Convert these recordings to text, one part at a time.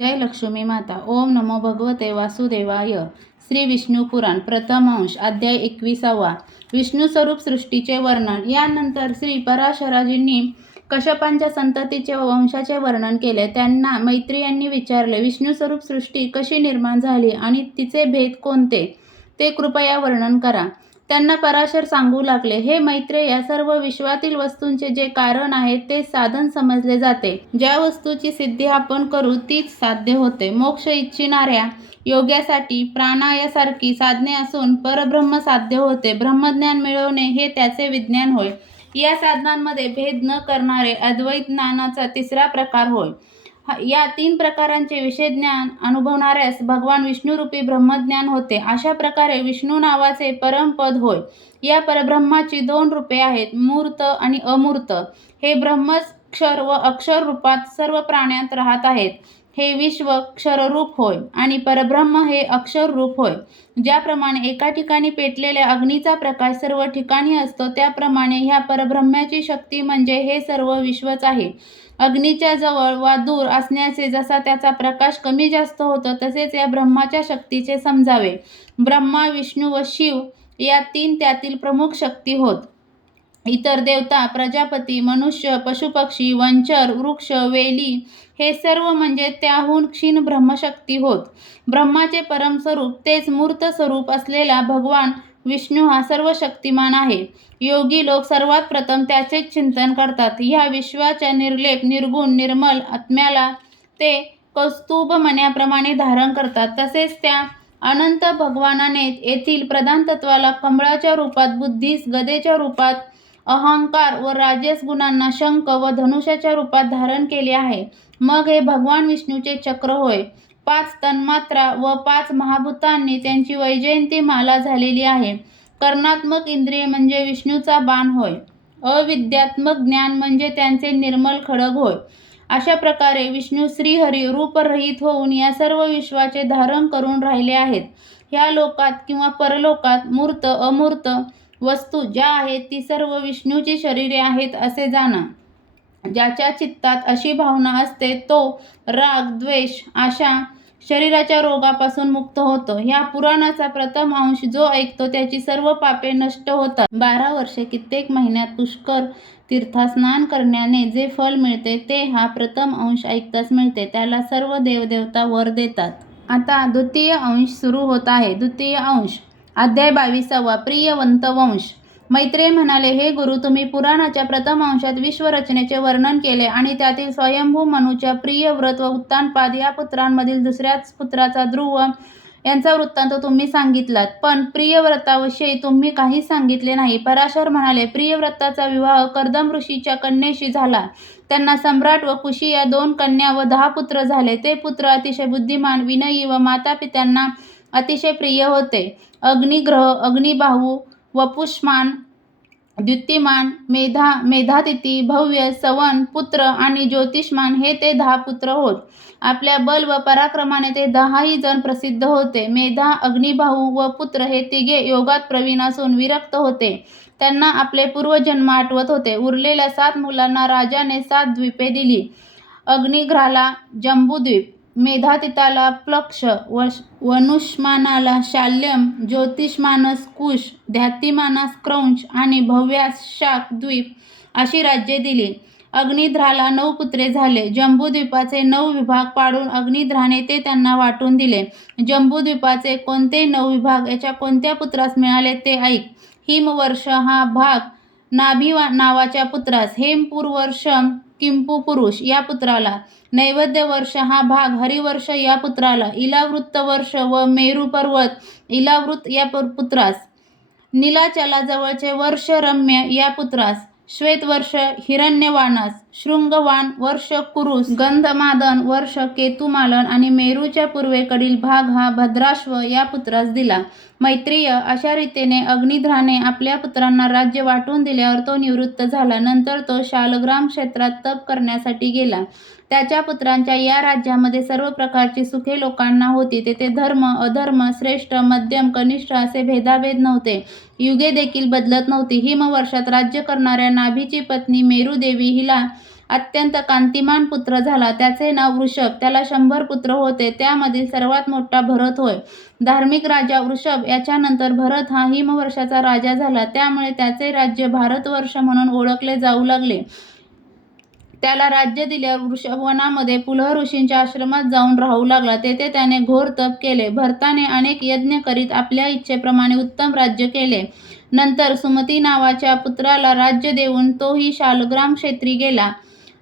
जय लक्ष्मी माता. ओम नमो भगवते वासुदेवाय. श्री विष्णू पुराण प्रथम अंश अध्याय 21. विष्णू स्वरूप सृष्टीचे वर्णन. यानंतर श्री पराशराजींनी कश्यपांच्या संततीचे व वंशाचे वर्णन केले. त्यांना मैत्रेयांनी विचारले, विष्णू स्वरूप सृष्टी कशी निर्माण झाली आणि तिचे भेद कोणते ते कृपया वर्णन करा. त्यांना पराशर सांगू लागले, हे मैत्रेय, सर्व विश्वातील वस्तूंचे जे कारण आहे ते साधन समजले जाते. ज्या वस्तूची सिद्धी आपण करू तीच साध्य होते. मोक्ष इच्छिणाऱ्या योग्यासाठी प्राणायासारखी साधने असून परब्रह्म साध्य होते. ब्रह्मज्ञान मिळवणे हे त्याचे विज्ञान होय. या साधनांमध्ये भेद न करणारे अद्वैत ज्ञानाचा तिसरा प्रकार होय. या 3 प्रकारांचे विषय ज्ञान अनुभवणाऱ्यास भगवान विष्णुरूपी ब्रह्मज्ञान होते. अशा प्रकारे विष्णू नावाचे परमपद होय. या परब्रह्माची 2 रूपे आहेत, मूर्त आणि अमूर्त. हे ब्रह्मच क्षर व अक्षर रूपात सर्व प्राण्यात राहत आहेत. हे विश्व क्षररूप होय आणि परब्रह्म हे अक्षर रूप होय. ज्याप्रमाणे एका ठिकाणी पेटलेल्या अग्नीचा प्रकाश सर्व ठिकाणी असतो, त्याप्रमाणे ह्या परब्रह्माची शक्ती म्हणजे हे सर्व विश्वच आहे. अग्नीच्या जवळ वा दूर असण्याचे जसा त्याचा प्रकाश कमी जास्त होतो, तसेच या ब्रह्माच्या शक्तीचे समजावे. ब्रह्मा, विष्णू व शिव या 3 त्यातील प्रमुख शक्ती होत. इतर देवता, प्रजापती, मनुष्य, पशुपक्षी, वंचर, वृक्ष, वेली हे सर्व म्हणजे त्याहून क्षीण ब्रह्मशक्ती होत. ब्रह्माचे परमस्वरूप तेच मूर्त स्वरूप असलेला भगवान विष्णू हा सर्व शक्तिमान आहे. योगी लोक सर्वात प्रथम त्याचेच चिंतन करतात. ह्या विश्वाच्या निर्लेप, निर्गुण, निर्मल आत्म्याला ते कौस्तुभ मण्याप्रमाणे धारण करतात. तसेच त्या अनंत भगवानाने येथील प्रधान तत्वाला कमळाच्या रूपात, बुद्धीस गदेच्या रूपात, अहंकार व राजस गुणांना शंख व धनुष्याच्या रूपात धारण केले आहे. मग हे भगवान विष्णूचे चक्र होय. 5 तन्मात्रा व 5 महाभूतांनी त्यांची वैजयंती माला झालेली आहे. कर्णात्मक इंद्रिय म्हणजे विष्णूचा बाण होय. अविद्यात्मक ज्ञान म्हणजे त्यांचे निर्मल खड्ग होय. अशा प्रकारे विष्णू श्रीहरी रूपरहित होऊन या सर्व विश्वाचे धारण करून राहिले आहेत. ह्या लोकात किंवा परलोकात मूर्त अमूर्त वस्तू ज्या आहेत ती सर्व विष्णूची शरीरे आहेत असे जाणा. ज्याच्या चित्तात अशी भावना असते तो राग, द्वेष, आशा शरीराच्या रोगापासून मुक्त होतो. ह्या पुराणाचा प्रथम अंश जो ऐकतो त्याची सर्व पापे नष्ट होतात. 12 वर्षे कित्येक महिन्यात पुष्कर तीर्थात स्नान करण्याने जे फल मिळते ते हा प्रथम अंश ऐकताच मिळते. त्याला सर्व देवदेवता वर देतात. आता द्वितीय अंश सुरू होत आहे. द्वितीय अंश अध्याय 22. प्रियवंत वंश. मैत्रेय म्हणाले, हे गुरु, तुम्ही पुराणाच्या प्रथम अंशात विश्वरचनेचे वर्णन केले आणि त्यातील स्वयंभू मनूच्या प्रियव्रत व उत्तानपाद या पुत्रांमधील दुसऱ्याच पुत्राचा ध्रुव यांचा वृत्तांत तुम्ही सांगितलात, पण प्रियव्रताविषयी तुम्ही काहीच सांगितले नाही. पराशर म्हणाले, प्रियव्रताचा विवाह कर्दम ऋषीच्या कन्येशी झाला. त्यांना सम्राट व कुशी या 2 कन्या व 10 पुत्र झाले. ते पुत्र अतिशय बुद्धिमान, विनयी व मातापित्यांना अतिशय प्रिय होते. अग्निग्रह, अग्निबाहू, वपुष्मान, द्युतिमान, मेधातिथी, भव्य, सवन, पुत्र आणि ज्योतिष्मान हे ते 10 पुत्र होत. आपल्या बल व पराक्रमाने ते 10ही जण प्रसिद्ध होते. मेधा, अग्निबाहू व पुत्र हे तिघे योगात प्रवीण असून विरक्त होते. त्यांना आपले पूर्वजन्म आठवत होते. उरलेल्या 7 मुलांना राजाने 7 द्वीपे दिली. अग्निग्रहाला जंबूद्वीप, मेधातिथाला प्लक्ष, वनुष्मानाला शाल्यम, ज्योतिष्मानस कुश, ध्यातिमानास क्रौंच आणि भव्यास शाक द्वीप अशी राज्ये दिली. अग्निध्राला 9 पुत्रे झाले. जंबूद्वीपाचे 9 विभाग पाडून अग्निध्राने ते त्यांना वाटून दिले. जंबूद्वीपाचे कोणते 9 विभाग याच्या कोणत्या पुत्रास मिळाले ते ऐक. हिमवर्ष हा भाग नाभी नावाच्या पुत्रास, हेमपूर वर्ष किंपू पुरुष या पुत्राला, नैवेद्य वर्ष हा भाग हरिवर्ष या पुत्राला, इलावृत्त वर्ष व मेरू पर्वत इलावृत या पुत्रास, नीलाचलाजवळचे वर्ष रम्य या पुत्रास, श्वेतवर्ष हिरण्यवानास, शृंगवान वर्ष कुरुस, गंधमादन वर्ष केतुमालन आणि मेरूच्या पूर्वेकडील भाग हा भद्राश्व या पुत्रास दिला. मैत्रेय, अशा रीतीने अग्निध्राने आपल्या पुत्रांना राज्य वाटून दिल्यावर तो निवृत्त झाला. नंतर तो शालग्राम क्षेत्रात तप करण्यासाठी गेला. त्याच्या पुत्रांच्या या राज्यामध्ये सर्व प्रकारची सुखे लोकांना होती. तेथे धर्म, अधर्म, श्रेष्ठ, मध्यम, कनिष्ठ असे भेदाभेद नव्हते. युगे देखील बदलत नव्हती. हिमवर्षात राज्य करणाऱ्या नाभीची पत्नी मेरूदेवी हिला अत्यंत कांतिमान पुत्र झाला. त्याचे नाव वृषभ. त्याला 100 पुत्र होते. त्यामधील सर्वात मोठा भरत होय. धार्मिक राजा वृषभ याच्यानंतर भरत हा हिमवर्षाचा राजा झाला. त्यामुळे त्याचे राज्य भारतवर्ष म्हणून ओळखले जाऊ लागले. त्याला राज्य दिल्यावर वृषभ वनामध्ये पुलह ऋषींच्या आश्रमात जाऊन राहू लागला. तेथे त्याने घोर तप केले. भरताने अनेक यज्ञ करीत आपल्या इच्छेप्रमाणे उत्तम राज्य केले. नंतर सुमती नावाच्या पुत्राला राज्य देऊन तोही शालग्राम क्षेत्री गेला.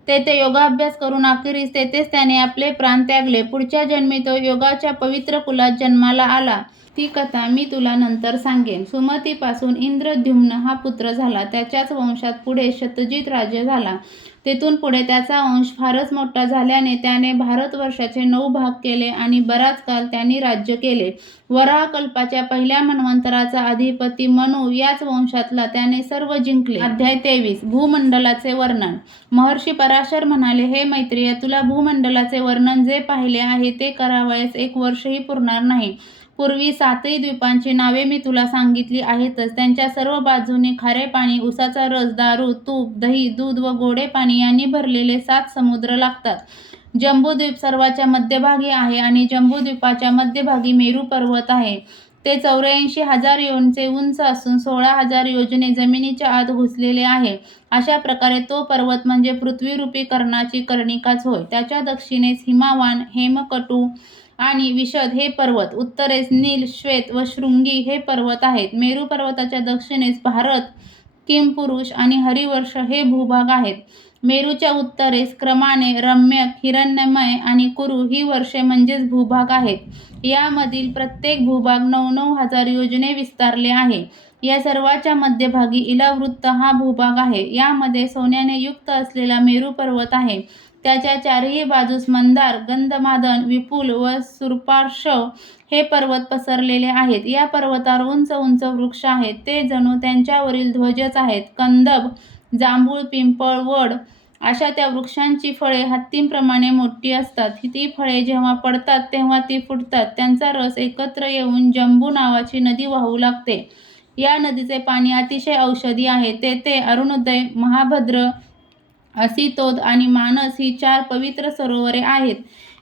तेथे योगाभ्यास करून अखेरीस तेथेच त्याने आपले प्राण त्यागले. पुढच्या जन्मी तो योगाच्या पवित्र कुलात जन्माला आला. ती कथा मी तुला नंतर सांगेन. सुमतीपासून इंद्रद्युम्न हा पुत्र झाला. त्याच्याच वंशात पुढे सत्यजित राज्य झाला. तेथून पुढे त्याचा वंश फारच मोठा झाल्याने त्याने भारतवर्षाचे 9 भाग केले आणि बराच काळ त्यांनी राज्य केले. वराहकल्पाच्या पहिल्या मन्वंतराचा अधिपती मनू याच वंशातला त्याने सर्व जिंकले. अध्याय 23 भूमंडलाचे वर्णन. महर्षी पराशर म्हणाले, हे मैत्रिय, तुला भूमंडलाचे वर्णन जे पाहिले आहे ते करावयास 1 वर्षही पुरणार नाही. पूर्वी 7ही द्वीपांची नावे मी तुला सांगितली आहेतच. त्यांच्या सर्व बाजूने खारे पाणी, उसाचा रस, दारू, तूप, दही, दूध व गोडे पाणी यांनी भरलेले 7 समुद्र लागतात. जंबूद्वीप सर्वाच्या मध्यभागी आहे आणि जंबूद्वीपाच्या मध्यभागी मेरू पर्वत आहे. ते 84,000 योजने उंच असून 16,000 योजने जमिनीच्या आत घुसलेले आहे. अशा प्रकारे तो पर्वत म्हणजे पृथ्वीरूपी कर्णाची कर्णिकाच होय. त्याच्या दक्षिणेस हिमावान, हेमकटू आणि विशद हे पर्वत, उत्तरेस नील, श्वेत व शृंगी हे पर्वत आहेत. मेरू पर्वताच्या दक्षिणेस भारत, किमपुरुष आणि हरिवर्ष हे भूभाग आहेत. मेरूच्या उत्तरेस क्रमाने रम्यक, हिरण्यमय आणि कुरु ही वर्षे म्हणजेच भूभाग आहेत. यामधील प्रत्येक भूभाग 9,000 योजने विस्तारले आहे. या सर्वाच्या मध्यभागी इलावृत्त हा भूभाग आहे. यामध्ये सोन्याने युक्त असलेला मेरू पर्वत आहे. त्याच्या चारही बाजूस मंदार, गंधमादन, विपुल व सुरपार्श्व हे पर्वत पसरलेले आहेत. या पर्वतावर उंच उंच वृक्ष आहेत. ते जणू त्यांच्यावरील ध्वजच आहेत. कंदब, जांभूळ, पिंपळ, वड अशा त्या वृक्षांची फळे हत्तींप्रमाणे मोठी असतात. ती फळे जेव्हा पडतात तेव्हा ती फुटतात. त्यांचा रस एकत्र येऊन जंबू नावाची नदी वाहू लागते. या नदीचे पाणी अतिशय औषधी आहे. तेथे अरुणोदय, महाभद्र, असितोद आणि मानस ही 4 पवित्र सरोवरे आहेत.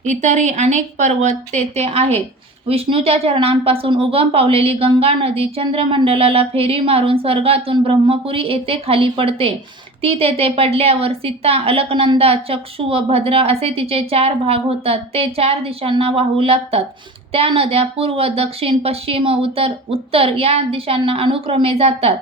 इतरही अनेक पर्वत तेथे आहेत. विष्णूच्या चरणांपासून उगम पावलेली गंगा नदी चंद्रमंडलाला फेरी मारून स्वर्गातून ब्रह्मपुरी येथे खाली पडते. ती तेथे पडल्यावर सीता, अलकनंदा, चक्षु व भद्रा असे तिचे 4 भाग होतात. ते 4 दिशांना वाहू लागतात. त्या नद्या पूर्व, दक्षिण, पश्चिम व उत्तर या दिशांना अनुक्रमे जातात.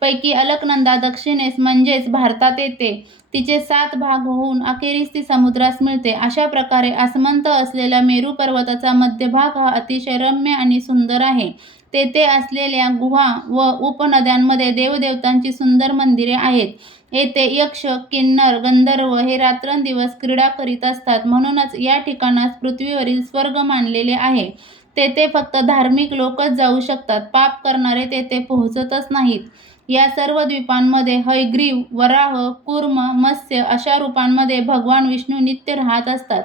पैकी अलकनंदा दक्षिणेस म्हणजेच भारतात येते. तिचे 7 भाग होऊन अखेरीस ती समुद्रास मिळते. अशा प्रकारे आसमंत असलेला मेरू पर्वताचा मध्यभाग हा अतिशय रम्य आणि सुंदर आहे. तेथे असलेल्या गुहा व उपनद्यांमध्ये देवदेवतांची सुंदर मंदिरे आहेत. येथे यक्ष, किन्नर, गंधर्व हे रात्रंदिवस क्रीडा करीत असतात. म्हणूनच या ठिकाणास पृथ्वीवरील स्वर्ग मानलेले आहे. तेथे फक्त धार्मिक लोकच जाऊ शकतात. पाप करणारे तेथे पोहोचतच नाहीत. या सर्व द्वीपांमध्ये हयग्रीव, वराह, कूर्म, मत्स्य अशा रूपांमध्ये भगवान विष्णू नित्य राहत असतात.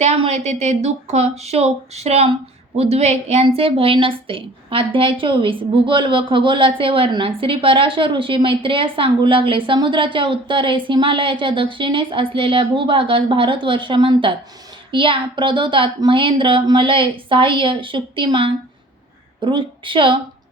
त्यामुळे तेथे दुःख, शोक, श्रम, उद्वेग यांचे भय नसते. अध्याय 24 भूगोल व खगोलाचे वर्णन. श्री पराशर ऋषी मैत्रेयास सांगू लागले, समुद्राच्या उत्तरेस, हिमालयाच्या दक्षिणेस असलेल्या भूभागास भारतवर्ष म्हणतात. या प्रदोतात महेंद्र, मलय, साह्य, शुक्तिमान, वृक्ष,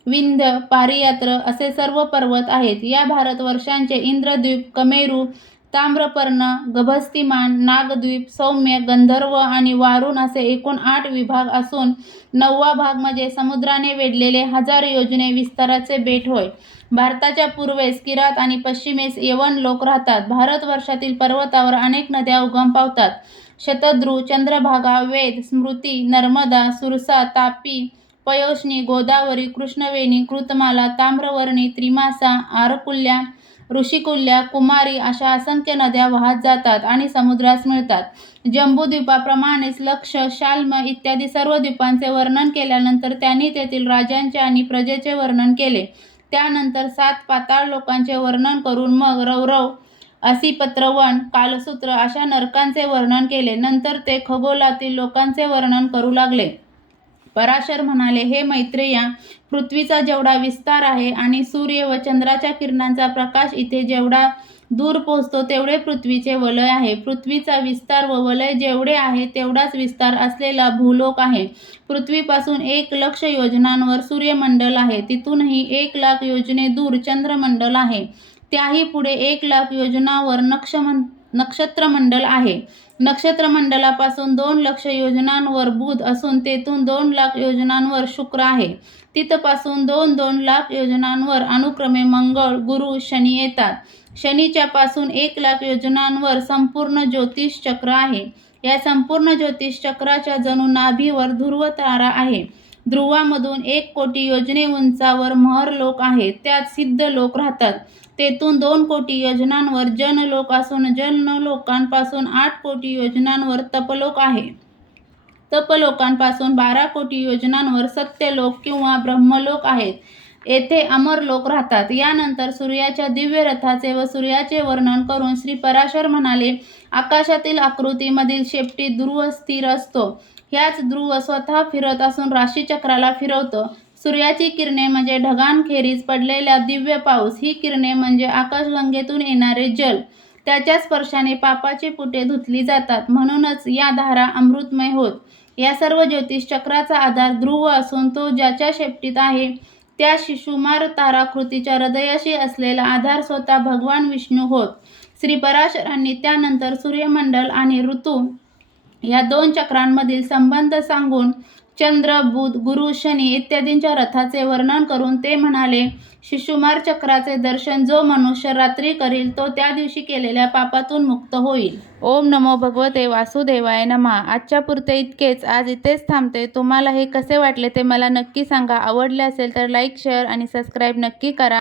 विंध्य, पारियात्र असे सर्व पर्वत आहेत. या भारतवर्षांचे इंद्रद्वीप, कमेरू, ताम्रपर्ण, गभस्तिमान, नागद्वीप, सौम्य, गंधर्व आणि वारुण असे एकूण 8 विभाग असून 9वा भाग म्हणजे समुद्राने वेढलेले 1000 योजने विस्ताराचे बेट होय. भारताच्या पूर्वेस किरात आणि पश्चिमेस यवन लोक राहतात. भारतवर्षातील पर्वतावर अनेक नद्या उगम पावतात. शतद्रू, चंद्रभागा, वेद, स्मृती, नर्मदा, सुरसा, तापी, पयोष्णी, गोदावरी, कृष्णवेणी, कृतमाला, ताम्रवर्णी, त्रिमासा, आरकुल्या, ऋषिकुल्या, कुमारी अशा असंख्य नद्या वाहत जातात आणि समुद्रास मिळतात. जंबूद्वीपाप्रमाणेच लक्ष, शाल्म इत्यादी सर्व द्वीपांचे वर्णन केल्यानंतर त्यांनी तेथील राजांचे आणि प्रजेचे वर्णन केले. त्यानंतर 7 पाताळ लोकांचे वर्णन करून मग रौरव, असिपत्रवन, कालसूत्र अशा नरकांचे वर्णन केले. नंतर ते खगोलातील लोकांचे वर्णन करू लागले. पराशर म्हणाले, हे मैत्रेया, पृथ्वीचा जेवढा विस्तार आहे आणि सूर्य व चंद्राच्या किरणांचा प्रकाश इथे जेवढा दूर पोचतो तेवढे पृथ्वीचे वलय आहे. पृथ्वीचा विस्तार व वलय जेवढे आहे तेवढाच विस्तार असलेला भूलोक आहे. पृथ्वीपासून 1,00,000 योजनांवर सूर्यमंडल आहे. तिथूनही 1,00,000 योजने दूर चंद्रमंडल आहे. त्याही पुढे 1,00,000 योजनांवर नक्षत्रमंडल आहे. नक्षत्रमंडलापासून 2,00,000 योजनांवर बुध असून तेथून 2,00,000 योजनांवर शुक्र आहे. तिथपासून 2,000 योजनांवर अनुक्रमे मंगळ, गुरु, शनी येतात. शनीच्या पासून 1,00,000 योजनांवर संपूर्ण ज्योतिष चक्र आहे. या संपूर्ण ज्योतिष चक्राच्या जणू नाभीवर ध्रुव तारा आहे. ध्रुवामधून 1,00,00,000 योजने उंचावर महरलोक आहे. त्यात सिद्ध लोक राहतात. तेथून 2,00,00,000 योजनांवर जनलोक असून जनलोकांपासून 8,00,00,000 योजनांवर तपलोक आहे. तपलोकांपासून 12,00,00,000 योजनांवर सत्यलोक किंवा ब्रह्मलोक आहेत. येथे अमरलोक राहतात. यानंतर सूर्याच्या दिव्य रथाचे व सूर्याचे वर्णन करून श्री पराशर म्हणाले, आकाशातील आकृतीमधील शेपटीत ध्रुव स्थिर असतो. ह्याच ध्रुव स्वतः फिरत असून राशीचक्राला फिरवतो. सूर्याची किरणे म्हणजे ढगांखेरीज पडलेला दिव्य पाऊस. ही किरणे म्हणजे आकाशगंगेतून येणारे जल. त्याच्या स्पर्शाने पापाची पुटे धुतली जातात. म्हणूनच या धारा अमृतमय होत. या सर्व ज्योतिष चक्राचा आधार ध्रुव असून तो ज्याच्या शेपटीत आहे त्या शिशुमार ताराकृतीच्या हृदयाशी असलेला आधार स्वतः भगवान विष्णू होत. श्री पराशरांनी त्यानंतर सूर्यमंडल आणि ऋतू या 2 चक्रांमधील संबंध सांगून चंद्र, बुध, गुरु, शनी इत्यादींच्या रथाचे वर्णन करून ते म्हणाले, शिशुमार चक्राचे दर्शन जो मनुष्य रात्री करील तो त्या दिवशी केलेल्या पापातून मुक्त होईल. ओम नमो भगवते वासुदेवाय नमः. आजच्या पुरते इतकेच. आज इथेच थांबते. तुम्हाला हे कसे वाटले ते मला नक्की सांगा. आवडले असेल तर लाईक, शेअर आणि सबस्क्राईब नक्की करा.